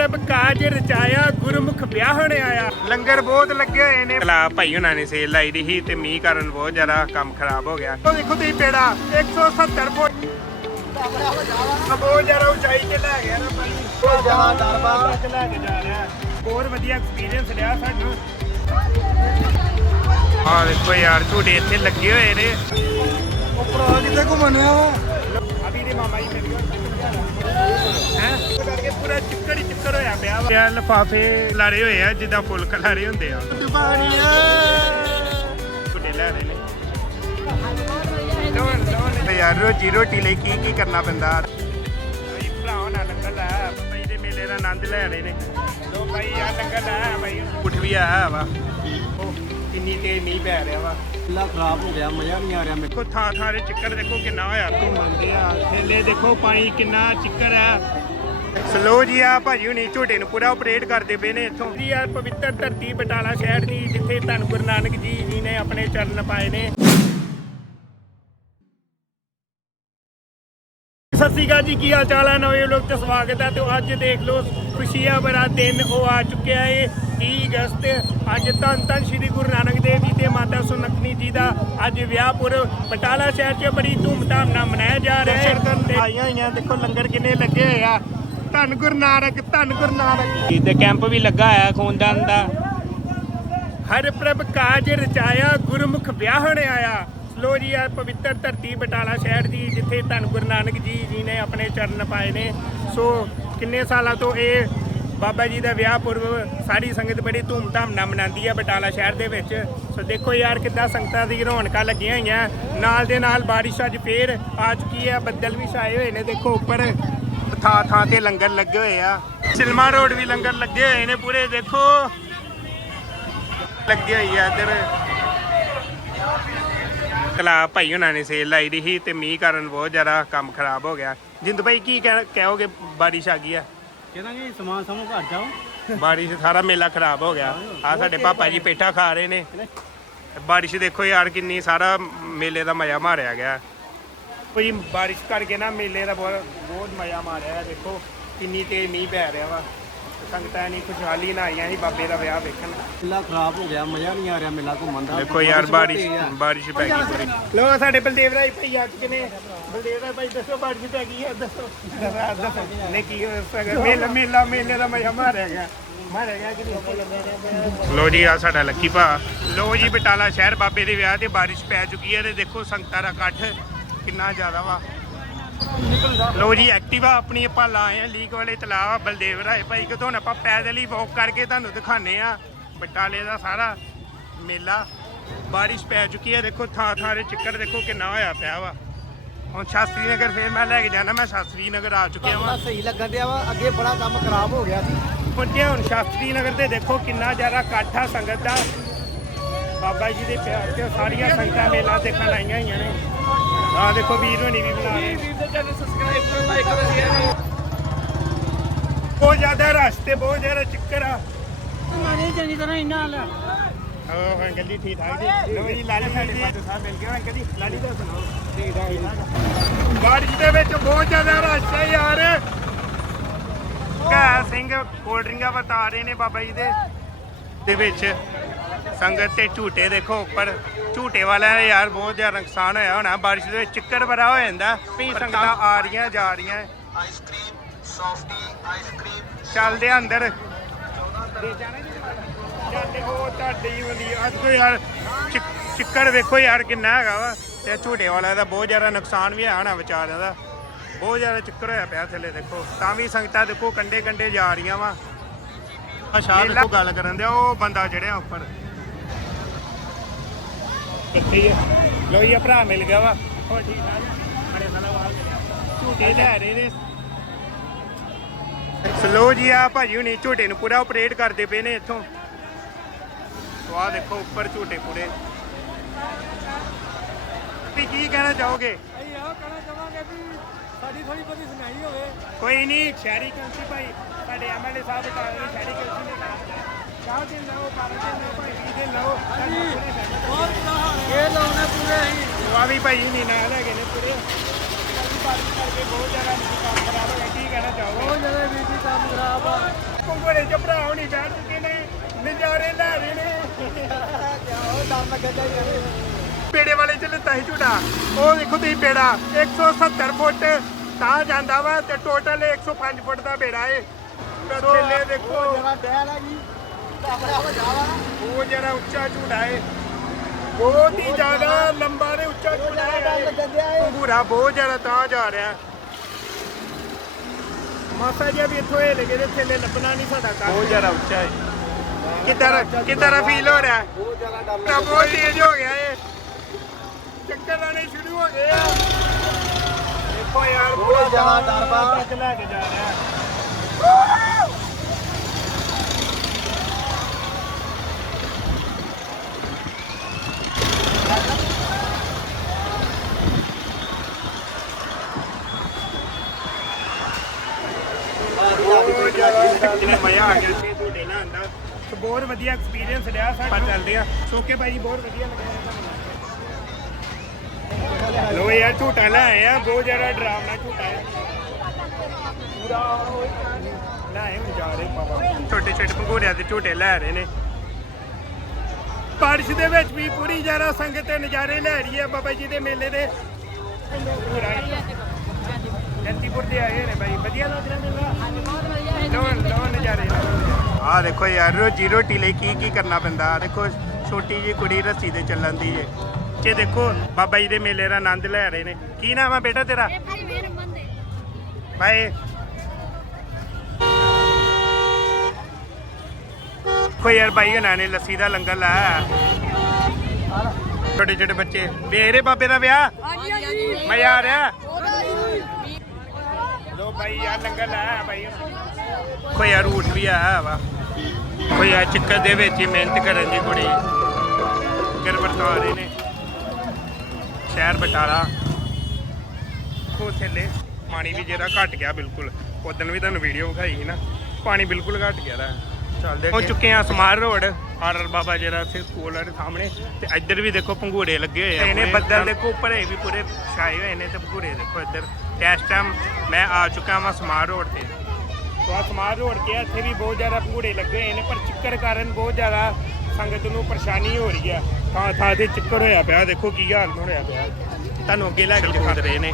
ਪ੍ਰਭ ਕਾਜ ਰਚਾਇਆ ਗੁਰਮੁਖ ਵਿਆਹਣ ਆਇਆ। ਲੰਗਰ ਬਹੁਤ ਲੱਗੇ ਹੋਏ ਨੇ। ਕਲਾ ਭਾਈ ਉਹਨਾਂ ਨੇ ਸੇਲ ਲਾਈ ਦੀ ਸੀ ਤੇ ਮੀਂਹ ਕਾਰਨ ਬਹੁਤ ਜ਼ਿਆਦਾ ਕੰਮ ਖਰਾਬ ਹੋ ਗਿਆ। ਉਹ ਦੇਖੋ ਤੁਸੀਂ ਪੇੜਾ 170 ਫੁੱਟ। ਬਹੁਤ ਜ਼ਿਆਦਾ ਉਚਾਈ ਤੇ ਲੈ ਗਿਆ ਨਾ ਭਾਈ। ਬਹੁਤ ਜ਼ਿਆਦਾ ਡਰਵਾ ਲੈ ਕੇ ਜਾ ਰਿਹਾ। ਬਹੁਤ ਵਧੀਆ ਐਕਸਪੀਰੀਅੰਸ ਰਿਹਾ ਸਾਨੂੰ ਹਾਂ ਦੇਖੋ ਯਾਰ ਝੂਟੇ ਇੱਥੇ ਲੱਗੇ ਹੋਏ ਨੇ। ਉੱਪਰ ਕਿੱਥੇ ਘੁੰਮਣਿਆ ਅਭੀ ਦੇ ਮਾਮਾ ਜੀ ਗਏ ਹੈ ਕਰਕੇ ਪੂਰਾ ਚਿੱਕੜ ਹੀ ਚਿੱਕੜ ਹੋਇਆ ਪਿਆ ਵਾ। ਇਹ ਲਫਾਫੇ ਲਾਰੇ ਹੋਏ ਆ ਜਿੱਦਾਂ ਫੁੱਲ ਖਲਾਰੇ ਹੁੰਦੇ ਆ। ਝੂਟੇ ਲੈ ਰਹੇ ਨੇ। ਲੋਨ ਲੋਨ ਯਾਰ ਰੋਜੀ ਰੋਟੀ ਲਈ ਕੀ ਕੀ ਕਰਨਾ ਪੈਂਦਾ? ਭਾਈ ਭਰਾਵਾਂ ਨਾਲ ਲੰਗਰ ਲਾਇਆ ਭਾਈ ਦੇ ਮੇਲੇ ਦਾ ਆਨੰਦ ਲੈ ਰਹੇ ਨੇ। ਲੋ ਭਾਈ ਆ ਲੰਗਰ ਲਾਇਆ ਭਾਈ ਉੱਠ ਵੀ ਆਇਆ ਵਾ। ਉਹ ਕਿੰਨੀ ਤੇ ਮੀਂਹ ਪੈ ਰਿਹਾ ਵਾ। ਲਾ ਖਰਾਬ ਹੋ ਗਿਆ ਮਜ਼ਾ ਨਹੀਂ ਆ ਰਿਹਾ ਮੇਰੇ ਦੇਖੋ ਥਾਂ ਥਾਂ ਦੇ ਚਿੱਕੜ ਦੇਖੋ ਕਿੰਨਾ ਹੋਇਆ। ਘੁੰਮਦੇ ਆ ਥੱਲੇ ਦੇਖੋ ਪਾਣੀ ਕਿੰਨਾ ਚਿੱਕੜ ਹੈ ਸਲੋ ਜੀ ਆ ਭਾਜੀ ਹੁਣੀ ਝੋਟੇ ਨੂੰ ਪੂਰਾ ਆਪਰੇਟ ਕਰਦੇ ਪਏ ਨੇ ਇੱਥੋਂ। ਜੀ ਆ ਪਵਿੱਤਰ ਧਰਤੀ ਬਟਾਲਾ ਸ਼ਹਿਰ ਦੀ ਜਿੱਥੇ ਧੰਨ ਗੁਰੂ ਨਾਨਕ ਜੀ ਜੀ ਨੇ ਆਪਣੇ ਚਰਨ ਪਾਏ ਨੇ। ਸਤਿ ਸ਼੍ਰੀ ਅਕਾਲ ਜੀ ਕੀ ਹਾਲ ਚਾਲ ਹੈ? ਨਵੇਂ ਲੋਕ ਤੇ ਸਵਾਗਤ ਹੈ ਤੇ ਅੱਜ ਦੇਖ ਲਓ ਖੁਸ਼ੀਆਂ ਭਰਾ ਦਿਨ ਉਹ ਆ ਚੁੱਕਿਆ ਏ। 30 ਅਗਸਤ ਅੱਜ ਧੰਨ ਧੰਨ ਸ਼੍ਰੀ ਗੁਰੂ ਨਾਨਕ ਦੇਵ ਜੀ ਤੇ ਮਾਤਾ ਸੁਨਕਨੀ ਜੀ ਦਾ ਅੱਜ ਵਿਆਹ ਪੁਰਬ ਬਟਾਲਾ ਸ਼ਹਿਰ 'ਚ ਬੜੀ ਧੂਮਧਾਮ ਨਾਲ ਮਨਾਇਆ ਜਾ ਰਿਹਾ ਹੈ। ਆਈਆਂ ਹੋਈਆਂ ਦੇਖੋ ਲੰਗਰ ਕਿੰਨੇ ਲੱਗੇ ਹੋਏ ਆ। ਧੰਨ ਗੁਰੂ ਨਾਨਕ ਧੰਨ ਗੁਰੂ ਨਾਨਕ। ਜੀ ਤੇ ਕੈਂਪ ਵੀ ਲੱਗਾ ਹੋਇਆ ਖੂਨਦਾਨ ਦਾ। ਹਰ ਪ੍ਰਭ ਕਾਜ ਰਚਾਇਆ ਗੁਰਮੁਖ ਵਿਆਹਣ ਆਇਆ। ਲੋ ਜੀ ਆ ਪਵਿੱਤਰ ਧਰਤੀ ਬਟਾਲਾ ਸ਼ਹਿਰ ਦੀ, ਜਿੱਥੇ ਧੰਨ ਗੁਰੂ ਨਾਨਕ ਜੀ ਜੀ ਨੇ ਆਪਣੇ ਚਰਨ ਪਾਏ ਨੇ। ਸੋ ਕਿੰਨੇ ਸਾਲਾਂ ਤੋਂ ਇਹ ਬਾਬਾ ਜੀ ਦਾ ਵਿਆਹ ਪੁਰਬ, ਸਾਰੀ ਸੰਗਤ ਬੜੀ ਧੂਮਧਾਮ ਨਾਲ ਮਨਾਉਂਦੀ ਹੈ ਬਟਾਲਾ ਸ਼ਹਿਰ ਦੇ ਵਿੱਚ। ਸੋ ਦੇਖੋ ਯਾਰ, ਕਿੱਦਾਂ ਸੰਗਤਾਂ ਦੀ ਰੌਣਕਾਂ ਲੱਗੀਆਂ ਹੋਈਆਂ। ਨਾਲ ਦੇ ਨਾਲ ਬਾਰਿਸ਼ ਅੱਜ ਫੇਰ ਆ ਚੁੱਕੀ ਹੈ ਬੱਦਲ ਵੀ ਛਾਏ ਹੋਏ ਨੇ। ਦੇਖੋ, ਉੱਪਰ ਥਾਂ ਥਾਂ ਤੇ ਲੰਗਰ ਲੱਗੇ ਹੋਏ ਆ। ਸਿਲਮਾ ਰੋਡ ਵੀ ਲੰਗਰ ਲੱਗੇ ਹੋਏ ਨੇ ਪੂਰੇ, ਦੇਖੋ। ਲੱਗੇ ਹੋਈ ਆ ਇੱਧਰ। ਕਲਾ ਭਾਈ ਉਹਨਾਂ ਨੇ ਸੇਲ ਲਾਈ ਦੀ ਸੀ ਤੇ ਮੀਂਹ ਕਾਰਨ ਬਹੁਤ ਜ਼ਿਆਦਾ ਕੰਮ ਖਰਾਬ ਹੋ ਗਿਆ। ਜਿੰਦ ਭਾਈ ਕੀ ਕਹਿ- ਕਹੋਗੇ ਬਾਰਿਸ਼ ਆ ਗਈ ਆ? ਕਹਿੰਦਾ ਕਿ ਸਮਾਨ ਸਮੂਹ ਘਰ ਜਾਓ। ਬਾਰਿਸ਼ ਸਾਰਾ ਮੇਲਾ ਖਰਾਬ ਹੋ ਗਿਆ। ਆ ਸਾਡੇ ਪਾਪਾ ਜੀ ਪੇਠਾ ਖਾ ਰਹੇ ਨੇ। ਬਾਰਿਸ਼ ਦੇਖੋ ਯਾਰ ਕਿੰਨੀ ਸਾਰਾ ਮੇਲੇ ਦਾ ਮਜ਼ਾ ਮਾਰਿਆ ਗਿਆ। ਕੋਈ ਬਾਰਿਸ਼ ਕਰਕੇ ਨਾ ਮੇਲੇ ਦਾ ਬਹੁਤ ਬਹੁਤ ਮਜ਼ਾ ਮਾਰਿਆ ਹੈ। ਦੇਖੋ ਕਿੰਨੀ ਤੇਜ਼ ਮੀਂਹ ਪੈ ਰਿਹਾ ਵਾ। ਸੰਗਤਾਂ ਨਹੀਂ ਖੁਸ਼ਹਾਲੀ ਨਾਲ ਆਈਆਂ ਸੀ ਬਾਬੇ ਦਾ ਵਿਆਹ ਵੇਖਣ। ਲਾ ਖਰਾਬ ਹੋ ਗਿਆ ਮਜ਼ਾ ਨਹੀਂ ਆ ਰਿਹਾ ਮੇਲਾ ਘੁੰਮਣ ਦਾ। ਦੇਖੋ ਯਾਰ ਬਾਰਿਸ਼ ਬਾਰਿਸ਼ ਪੈ ਗਈ ਪੂਰੀ। ਲੋ ਸਾਡੇ ਬਲਦੇਵ ਰਾਈ ਭਾਈ ਆ ਚੁੱਕੇ ਨੇ। ਬਲਦੇਵ ਰਾਈ ਭਾਈ ਦੱਸੋ ਬਾਰਿਸ਼ ਪੈ ਗਈ ਹੈ ਦੱਸੋ। ਦੱਸੋ ਦੱਸੋ ਨੇ ਕੀ ਹੋ ਸਕਦਾ? ਮੇਲਾ ਮੇਲਾ ਮੇਲੇ ਦਾ ਮਜ਼ਾ ਮਾਰਿਆ ਗਿਆ। ਲੋ ਜੀ ਆ ਸਾਡਾ ਲੱਕੀ ਭਾ। ਲੋ ਜੀ ਬਟਾਲਾ ਸ਼ਹਿਰ ਬਾਬੇ ਦੇ ਵਿਆਹ ਤੇ ਬਾਰਿਸ਼ ਪੈ ਚੁੱਕੀ ਹੈ ਤੇ ਦੇਖੋ ਸੰਗਤਾਂ ਦਾ ਇਕੱਠ ਕਿੰਨਾ ਜ਼ਿਆਦਾ ਵਾ। ਲੋ ਜੀ ਐਕਟਿਵਾ ਆਪਣੀ ਆਪਾਂ ਲਾਏ ਆ ਲੀਕ ਵਾਲੇ ਤਲਾਅ ਬਲਦੇਵ ਰਾਏ ਭਾਈ ਕਿ ਤੁਹਾਨੂੰ ਆਪਾਂ ਪੈਦਲ ਹੀ ਵਾਕ ਕਰਕੇ ਤੁਹਾਨੂੰ ਦਿਖਾਣੇ ਆ। ਬਟਾਲੇ ਦਾ ਸਾਰਾ ਮੇਲਾ ਬਾਰਿਸ਼ ਪੈ ਚੁੱਕੀ ਹੈ ਦੇਖੋ ਥਾਂ ਥਾਂ ਦੇ ਚਿੱਕੜ ਦੇਖੋ ਕਿੰਨਾ ਹੋਇਆ ਪਿਆ ਵਾ। ਹੁਣ ਸ਼ਾਸਤਰੀ ਨਗਰ ਫੇਰ ਮੈਂ ਲੈ ਕੇ ਜਾਣਾ ਮੈਂ ਸ਼ਾਸਤਰੀ ਨਗਰ ਆ ਚੁੱਕਿਆ ਵਾਂ। ਸਹੀ ਲੱਗਣ ਦਿਆ ਵਾ ਅੱਗੇ ਬੜਾ ਕੰਮ ਖਰਾਬ ਹੋ ਗਿਆ ਸੀ। ਪੁੱਜੇ ਹੁਣ ਸ਼ਾਸਤਰੀ ਨਗਰ ਤੇ ਦੇਖੋ ਕਿੰਨਾ ਜ਼ਿਆਦਾ ਇਕੱਠ ਆ ਸੰਗਤ ਦਾ। ਬਾਬਾ ਜੀ ਦੇ ਪਿਆਰ ਤੇ ਸਾਰੀਆਂ ਸੰਗਤਾਂ ਮੇਲਾ ਦੇਖਣ ਆਈਆਂ ਹੋਈਆਂ ਨੇ। ਆ ਦੇਖੋ ਵੀਰ ਹੋਣੀ ਵੀ ਬਣਾ ਰਹੇ। ਵੀਰ ਦੇ ਚੈਨਲ ਸਬਸਕ੍ਰਾਈਬ ਕਰੋ ਲਾਈਕ ਕਰੋ ਸ਼ੇਅਰ ਬਹੁਤ ਜ਼ਿਆਦਾ ਰਸ਼ ਤੇ ਬਹੁਤ ਜ਼ਿਆਦਾ ਚੱਕਰ ਆ। ਮਾਰੇ ਚੰਗੀ ਤਰ੍ਹਾਂ ਇੰਨਾ ਹਾਲ। ਹਾਂ ਅੰਕਲ ਜੀ ਠੀਕ ਠਾਕ ਜੀ। ਲੋ ਜੀ ਲਾਲੀ ਸਾਡੇ ਫਾਦਰ ਸਾਹਿਬ ਮਿਲ ਗਏ ਅੰਕਲ ਜੀ। ਲਾਲੀ ਦਾ ਸੁਣਾਓ ਠੀਕ ਠਾਕ ਬਾਰਿਸ਼ ਦੇ ਵਿੱਚ ਬਹੁਤ ਜ਼ਿਆਦਾ ਰਸ਼ ਹੈ ਯਾਰ। ਕਾ ਸਿੰਘ ਕੋਲਡ ਡਰਿੰਕਾਂ ਵਰਤਾ ਰਹੇ ਨੇ ਬਾਬਾ ਜੀ ਦੇ। ਦੇ ਵਿੱਚ। ਸੰਗਤ ਤੇ ਝੂਟੇ ਦੇਖੋ ਉੱਪਰ। ਝੂਟੇ ਵਾਲਿਆਂ ਦਾ ਯਾਰ ਬਹੁਤ ਜ਼ਿਆਦਾ ਨੁਕਸਾਨ ਹੋਇਆ ਹੋਣਾ। ਬਾਰਿਸ਼ ਦੇ ਵਿੱਚ ਚਿੱਕੜ ਬੜਾ ਹੋ ਜਾਂਦਾ। ਵੀ ਸੰਗਤਾਂ। ਆ ਰਹੀਆਂ ਜਾ ਰਹੀਆਂ। Ice cream softy ice cream. ਚੱਲਦੇ ਆ ਅੰਦਰ। ਜਾਂਦੇ ਹੋ ਤੁਹਾਡੀ ਵਾਲੀ ਅੱਜ ਤੋਂ ਯਾਰ ਚਿੱਕ- ਚਿੱਕੜ ਵੇਖੋ ਯਾਰ ਕਿੰਨਾ ਹੈਗਾ ਵਾ। ਤੇ ਝੂਟੇ ਵਾਲਾ ਦਾ ਬਹੁਤ ਜ਼ਿਆਦਾ ਨੁਕਸਾਨ ਵੀ ਹੈ ਨਾ ਵਿਚਾਰਿਆਂ ਦਾ। ਬਹੁਤ ਜ਼ਿਆਦਾ ਚਿੱਕੜ ਹੋਇਆ ਪਿਆ ਥੱਲੇ ਦੇਖੋ। ਤਾਂ ਵੀ ਸੰਗਤਾਂ ਦੇਖੋ ਕੰਡੇ ਕੰਡੇ ਜਾ ਰਹੀਆਂ ਵਾ। ਆ ਸ਼ਾਹ ਦੇਖੋ ਗੱਲ ਕਰਨ ਦੇ ਉਹ ਬੰਦਾ ਚੜਿਆ ਉੱਪਰ। ਹੀ ਭਰਾ ਮਿਲ ਗਿਆ ਵਾ। ਠੀਕ ਬੜੇ ਸਾਲਾ ਵਾਲ ਝੂਟੇ ਲੈ ਰਹੇ ਨੇ। ਸਲੋ ਜੀ ਆ ਭਾਜੀ ਹੁਣੀ ਝੂਟੇ ਨੂੰ ਪੂਰਾ ਆਪਰੇਟ ਕਰਦੇ ਪਏ ਨੇ ਇੱਥੋਂ। ਸੋ ਦੇਖੋ ਉੱਪਰ ਝੂਟੇ ਪੂਰੇ। ਵੀ ਕੀ ਕਹਿਣਾ ਚਾਹੋਗੇ? ਅਸੀਂ ਇਹੋ ਕਹਿਣਾ ਚਾਹਾਂਗੇ ਵੀ ਸਾਡੀ ਥੋੜੀ ਬਹੁਤੀ ਸੁਣਾਈ ਹੋਵੇ। ਕੋਈ ਨਹੀਂ ਸ਼ਹਿਰੀ ਕੌਂਸੀ ਭਾਈ ਸਾਡੇ ਐਮਐਲਏ ਸਾਹਿਬ ਨੇ ਸ਼ਹਿਰੀ ਕੌਂਸੀ ਨੇ ਕਹਾ ਚਾਹ ਦੇ ਲਓ ਬਾਰਾਂ ਦੇ ਲਓ ਭਾਈ ਵੀਹ ਦੇ ਲਓ। ਬਹੁਤ ਬੁਰਾ ਹਾਲ ਹੈ ਇਹ ਲਾਉਣੇ ਪੂਰੇ ਅਸੀਂ। ਆ ਵੀ ਭਾਈ ਨਹੀਂ ਨਾਲ ਹੈਗੇ ਨੇ ਪੂਰੇ। ਬਾਰਿਸ਼ ਕਰਕੇ ਬਹੁਤ ਜ਼ਿਆਦਾ ਕੰਮ ਖਰਾਬ ਹੋ ਗਿਆ ਕੀ ਕਹਿਣਾ ਚਾਹੋਗੇ? ਬਹੁਤ ਜ਼ਿਆਦਾ ਵੀਰ ਜੀ ਕੰਮ ਖਰਾਬ ਆ। ਪੰਗੋੜੇ ਚ ਭਰਾ ਹੋਣੀ ਬੈਠ ਚੁੱਕੇ ਨੇ ਨਜ਼ਾਰੇ ਲੈ ਰਹੇ ਨੇ। ਉਹ ਡਰ ਲੱਗਦਾ ਯਾਰ ਪੇੜੇ ਵਾਲੇ ਚ ਲਿੱਤਾ ਸੀ ਝੂਟਾ। ਉਹ ਦੇਖੋ ਤੁਸੀਂ ਪੇੜਾ 170 ਫੁੱਟ ਤਾਂ ਜਾਂਦਾ ਵਾ ਤੇ ਟੋਟਲ 105 ਫੁੱਟ ਦਾ ਬੇੜਾ ਏ। ਤੇ ਥੱਲੇ ਦੇਖੋ। ਜਰਾ ਡੈਲ ਵਾ ਉਹ ਜਿਹੜਾ ਉੱਚਾ ਝੂਟਾ ਏ ਬਹੁਤ ਹੀ ਜ਼ਿਆਦਾ ਲੰਬਾ ਤੇ ਉੱਚਾ ਝੂਟਾ ਜਰਾ ਡਰ ਏ ਲੱਗਦਾ ਏ ਪੂਰਾ ਬਹੁਤ ਜ਼ਿਆਦਾ ਤਾਂ ਜਾ ਰਿਹਾ ਮਾਸਾ ਜੀ ਵੀ ਇੱਥੋਂ ਇਹ ਲਗੇ ਤੇ ਥੱਲੇ ਲੱਭਣਾ ਨਹੀਂ ਸਾਡਾ ਕੰਮ ਬਹੁਤ ਜ਼ਿਆਦਾ ਉੱਚਾ ਹੈ ਕਿੱਦਾਂ ਕਿੱਦਾਂ ਫੀਲ ਹੋ ਰਿਹਾ ਬਹੁਤ ਜ਼ਿਆਦਾ ਡਰ ਤਾਂ ਬਹੁਤ ਤੇਜ਼ ਹੋ ਗਿਆ ਏ ਚੱਕਰ ਆਣੇ ਸ਼ੁਰੂ ਹੋ ਗਏ ਆ ਦੇਖੋ ਯਾਰ ਬਹੁਤ ਜ਼ਿਆਦਾ ਡਰ ਵਾ। ਤੱਕ ਲੈ ਕੇ ਜਾ ਰਿਹਾ ਬਹੁਤ ਜਿਹੜਾ ਮਜ਼ਾ ਆ ਗਿਆ ਸੀ ਤੁਹਾਡੇ ਨਾਲ ਆਂਦਾ ਤੇ ਬਹੁਤ ਵਧੀਆ ਐਕਸਪੀਰੀਅੰਸ ਰਿਹਾ ਸਾਡਾ ਚੱਲਦੇ ਆ ਸੋਕੇ ਭਾਈ ਬਹੁਤ ਵਧੀਆ ਲੱਗਿਆ ਲੋ ਯਾਰ ਝੂਟਾ ਲੈ ਆਏ ਆ ਬਹੁਤ ਜ਼ਿਆਦਾ ਡਰਾਵਨਾ ਝੂਟਾ ਹੈ। ਲੈ ਆਏ ਹੁਣ ਜਾ ਰਹੇ ਬਾਬਾ ਛੋਟੇ ਛੋਟੇ ਪੰਗੂੜਿਆਂ ਦੇ ਝੂਟੇ ਲੈ ਰਹੇ ਨੇ। ਬਾਰਿਸ਼ ਦੇ ਵਿੱਚ ਵੀ ਪੂਰੀ ਜ਼ਿਆਦਾ ਸੰਗਤ ਨਜ਼ਾਰੇ ਲੈ ਰਹੀ ਹੈ ਬਾਬਾ ਜੀ ਦੇ ਮੇਲੇ ਦੇ। ਜੰਤੀਪੁਰ ਦੇ ਆਏ ਨੇ ਭਾਈ ਵਧੀਆ ਲੱਗ ਰਿਹਾ ਮੇਲਾ। ਲੋ ਲੋ ਨਜ਼ਾਰੇ ਆ ਦੇਖੋ ਯਾਰ ਰੋਜੀ ਰੋਟੀ ਲਈ ਕੀ ਕੀ ਕਰਨਾ ਪੈਂਦਾ? ਆਹ ਦੇਖੋ ਛੋਟੀ ਜੀ ਕੁੜੀ ਰੱਸੀ ਤੇ ਚੱਲਣ ਦੀ ਏ। ਕਿ ਦੇਖੋ ਬਾਬਾ ਜੀ ਦੇ ਮੇਲੇ ਦਾ ਆਨੰਦ ਲੈ ਰਹੇ ਨੇ। ਕੀ ਨਾਮ ਆ ਬੇਟਾ ਤੇਰਾ? ਭਾਈ ਕੋਈ ਯਾਰ ਭਾਈ ਉਹਨਾਂ ਨੇ ਲੱਸੀ ਦਾ ਲੰਗਰ ਲਾਇਆ। ਛੋਟੇ ਛੋਟੇ ਬੱਚੇ ਵੇਰੇ ਬਾਬੇ ਦਾ ਵਿਆਹ? ਹਾਂਜੀ ਹਾਂਜੀ। ਮਜ਼ਾ ਆ ਰਿਹਾ? ਲੋ ਭਾਈ ਯਾਰ ਲੰਗਰ ਲਾਇਆ ਭਾਈ ਕੋਈ ਯਾਰ ਊਠ ਵੀ ਆਇਆ ਵਾ। ਕੋਈ ਆ ਚੱਕਰ ਦੇ ਵਿੱਚ ਹੀ ਮਿਹਨਤ ਕਰਨ ਦੀ ਕੁੜੀ। ਕਰ ਵਰਤਾ ਰਹੇ ਨੇ। ਸ਼ਹਿਰ ਬਟਾਲਾ। ਕੋ ਥੱਲੇ ਪਾਣੀ ਵੀ ਜਿਹੜਾ ਘਟ ਗਿਆ ਬਿਲਕੁਲ। ਉਦੋਂ ਵੀ ਤੁਹਾਨੂੰ ਵੀਡੀਓ ਵਿਖਾਈ ਸੀ ਨਾ। ਪਾਣੀ ਬਿਲਕੁਲ ਘਟ ਗਿਆ ਦਾ। ਚੱਲਦੇ ਹੋ ਚੁੱਕੇ ਆ ਸਮਾਰ ਰੋਡ। ਆਰਰ ਬਾਬਾ ਜਿਹੜਾ ਇੱਥੇ ਸਕੂਲ ਦੇ ਸਾਹਮਣੇ। ਤੇ ਇੱਧਰ ਵੀ ਦੇਖੋ ਪੰਘੂੜੇ ਲੱਗੇ ਹੋਏ ਆ ਇਹਨੇ ਬੱਦਲ ਦੇਖੋ ਉੱਪਰ ਇਹ ਵੀ ਪੂਰੇ ਛਾਏ ਹੋਏ ਨੇ ਤੇ ਪੰਘੂੜੇ ਦੇਖੋ ਇੱਧਰ। ਤੇ ਇਸ ਟਾਈਮ ਮੈਂ ਆ ਚੁੱਕਾ ਹਾਂ ਸਮਾਰ ਰੋਡ ਤੇ। तो ਆ ਸਮਾਰ ਰੋਡ ਤੇ ਆ, ਇੱਥੇ ਵੀ ਬਹੁਤ ਜ਼ਿਆਦਾ ਪੰਘੂੜੇ ਲੱਗੇ ਹੋਏ ਨੇ ਪਰ ਚਿੱਕੜ ਕਾਰਨ ਬਹੁਤ ਜ਼ਿਆਦਾ ਸੰਗਤ ਨੂੰ ਪਰੇਸ਼ਾਨੀ ਹੋ ਰਹੀ ਆ। ਥਾਂ ਥਾਂ ਤੇ ਚਿੱਕੜ ਹੋਇਆ ਪਿਆ ਦੇਖੋ ਕੀ ਹਾਲ ਹੋਇਆ ਪਿਆ। ਤੁਹਾਨੂੰ ਅੱਗੇ ਲੈ ਕੇ ਦਿਖਾ ਰਹੇ ਨੇ।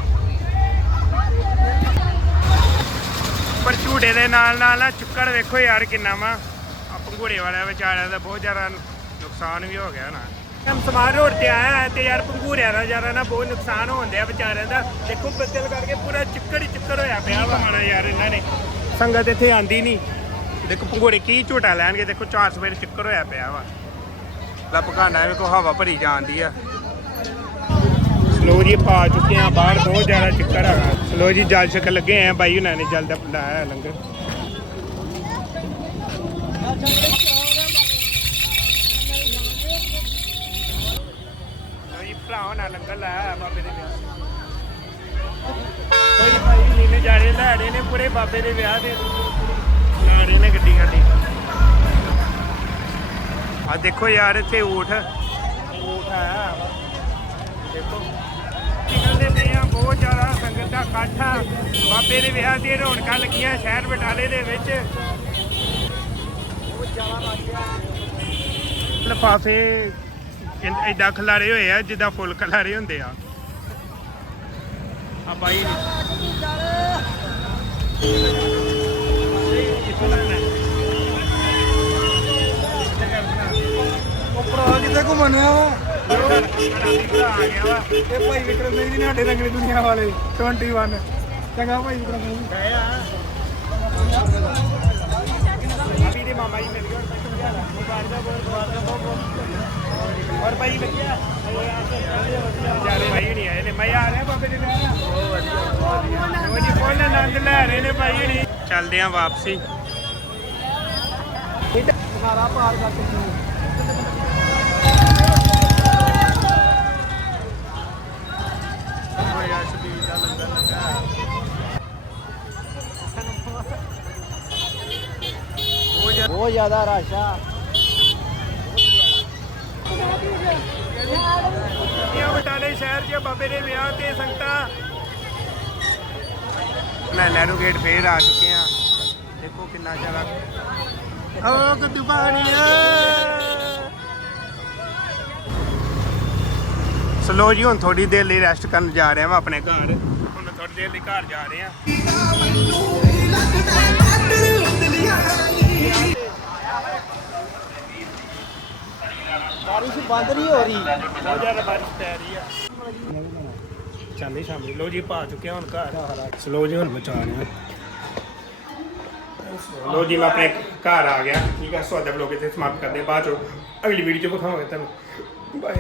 ਪਰ ਝੂੜੇ ਦੇ ਨਾਲ ਨਾਲ ਨਾ ਚਿੱਕੜ ਵੇਖੋ ਯਾਰ ਕਿੰਨਾ ਵਾ। ਆ ਪੰਘੂੜੇ ਵਾਲਿਆਂ ਵਿਚਾਰਿਆਂ ਦਾ ਬਹੁਤ ਜ਼ਿਆਦਾ ਨੁਕਸਾਨ ਵੀ ਹੋ ਗਿਆ ਨਾ। ਹਮ ਸਮਾਰ ਰੋਡ ਤੇ ਆਇਆ ਹੈ ਤੇ ਯਾਰ ਪੰਘੂੜਿਆਂ ਦਾ ਜ਼ਿਆਦਾ ਨਾ ਬਹੁਤ ਨੁਕਸਾਨ ਹੋਣ ਆ ਵਿਚਾਰਿਆਂ ਦਾ। ਦੇਖੋ ਬੱਦਲ ਕਰਕੇ ਪੂਰਾ ਚਿੱਕੜ ਹੀ ਚਿੱਕੜ ਹੋਇਆ ਪਿਆ ਵਾ। ਮਾਣਾ ਯਾਰ ਇਹਨਾਂ ਨੇ। ਸੰਗਤ ਇੱਥੇ ਆਂਦੀ ਨਹੀਂ ਦੇਖੋ ਪੰਘੂੜੇ ਕੀ ਝੂਟਾ ਲੈਣਗੇ ਦੇਖੋ ਚਾਰ ਸਵੇਰ ਚਿੱਕੜ ਹੋਇਆ ਪਿਆ ਵਾ। ਲੱਭ ਘਾਣਾ ਵੇਖੋ ਹਵਾ ਭਰੀ ਜਾਂਦੀ ਆ। ਸਲੋ ਜੀ ਪਾ ਚੁੱਕੇ ਆ ਬਾਹਰ ਬਹੁਤ ਜ਼ਿਆਦਾ ਚਿੱਕੜ ਹੈਗਾ ਸਲੋ ਜੀ ਜਲ ਛਕ ਲੱਗੇ ਆ ਬਾਈ ਉਹਨਾਂ ਨੇ ਜਲ ਦਾ ਲਾਇਆ ਲੰਗਰ। ਲੈ ਬਾਬੇ ਦੇ ਵਿਆਹ ਦੇ ਲੈ ਰਹੇ ਨੇ ਗੱਡੀ ਗੱਡੀ ਆ ਦੇਖੋ ਯਾਰ, ਇੱਥੇ ਊਠ। ਊਠ ਆਇਆ ਦੇਖੋ। ਨਿਕਲਦੇ ਪਏ ਆ ਬਹੁਤ ਜ਼ਿਆਦਾ, ਸੰਗਤ ਦਾ ਇਕੱਠ ਆ। ਬਾਬੇ ਦੇ ਵਿਆਹ ਦੀਆਂ ਰੌਣਕਾਂ ਲੱਗੀਆਂ ਸ਼ਹਿਰ ਬਟਾਲੇ ਦੇ ਵਿੱਚ। ਲਫਾਫੇ ਇਦਾਂ ਖਲਾਰੇ ਹੋਏ ਆ, ਜਿੱਦਾਂ ਫੁੱਲ ਖਲਾਰੇ ਹੁੰਦੇ ਆ। ਆ ਬਾਈ ਭਰਾ ਕਿੱਥੇ ਘੁੰਮਣ ਆ ਇਹ ਭਾਈ ਵਿਕਰਮ ਸਿੰਘ ਜੀ ਨੇ ਸਾਡੇ ਰੰਗਲੀ ਦੁਨੀਆ ਵਾਲੇ 21 ਚੰਗਾ ਭਾਈ ਵਿਕਰਮ ਸਿੰਘ ਜੀ ਆ ਮਾਮਾ ਜੀ ਮਿਲ ਗਏ ਹੁਣ ਤੱਕ ਮੁਬਾਰਕ ਦਾ ਬਹੁਤ ਮੁਬਾਰਕ ਬਹੁਤ ਬਹੁਤ ਔਰ ਭਾਈ, ਵਧੀਆ? ਭਾਈ ਨਹੀਂ ਆਏ ਨੇ, ਮੈਂ ਆ ਰਿਹਾ ਬਾਬੇ ਦੇ ਉਹ ਜੀ ਫੁੱਲ ਆਨੰਦ ਲੈ ਰਹੇ ਨੇ ਭਾਈ ਨਹੀਂ ਚੱਲਦੇ ਆ ਵਾਪਸੀ। ਸਾਰਾ ਪਾਰ ਕਰ ਚੁੱਕੇ ਜ਼ਿਆਦਾ ਰਸ਼ ਆ। ਇਹ ਬਟਾਲੇ ਸ਼ਹਿਰ 'ਚ ਬਾਬੇ ਦੇ ਵਿਆਹ ਤੇ ਸੰਗਤਾਂ? ਮੈਂ ਨਹਿਰੂ ਗੇਟ ਫੇਰ ਆ ਚੁੱਕੇ ਆ। ਦੇਖੋ ਕਿੰਨਾ ਜ਼ਿਆਦਾ ਓ ਗੱਦੂ ਪਾਣੀ ਸਲੋ ਜੀ ਹੁਣ ਥੋੜੀ ਦੇਰ ਲਈ ਰੈਸਟ ਕਰਨ ਜਾ ਰਹੇ ਹਾਂ ਆਪਣੇ ਘਰ। ਹੁਣ ਥੋੜੀ ਦੇਰ ਲਈ ਘਰ ਜਾ ਰਹੇ ਹਾਂ ਬਾਰਿਸ਼ ਬੰਦ ਨਹੀਂ ਹੋ ਰਹੀ। ਬਹੁਤ ਜ਼ਿਆਦਾ ਬਾਰਿਸ਼ ਪੈ ਰਹੀ ਆ। ਚਾਂਦੀ ਸ਼ਾਮੀ ਲੋ ਜੀ, ਪਾ ਚੁੱਕੇ ਹੁਣ ਘਰ। ਸਲੋ ਜੀ, ਹੁਣ ਬਚਾ ਰਹੇ ਲੋ ਜੀ, ਮੈਂ ਆਪਣੇ ਘਰ ਆ ਗਿਆ। ਠੀਕ ਆ ਸਵਾਦਾ ਬਲੌਗ ਇੱਥੇ ਸਮਾਪਤ ਕਰਦੇ ਬਾਅਦ ਚ ਅਗਲੀ ਵੀਡੀਓ ਚ ਵਿਖਾਵਾਂਗੇ ਤੁਹਾਨੂੰ। ਬਾਏ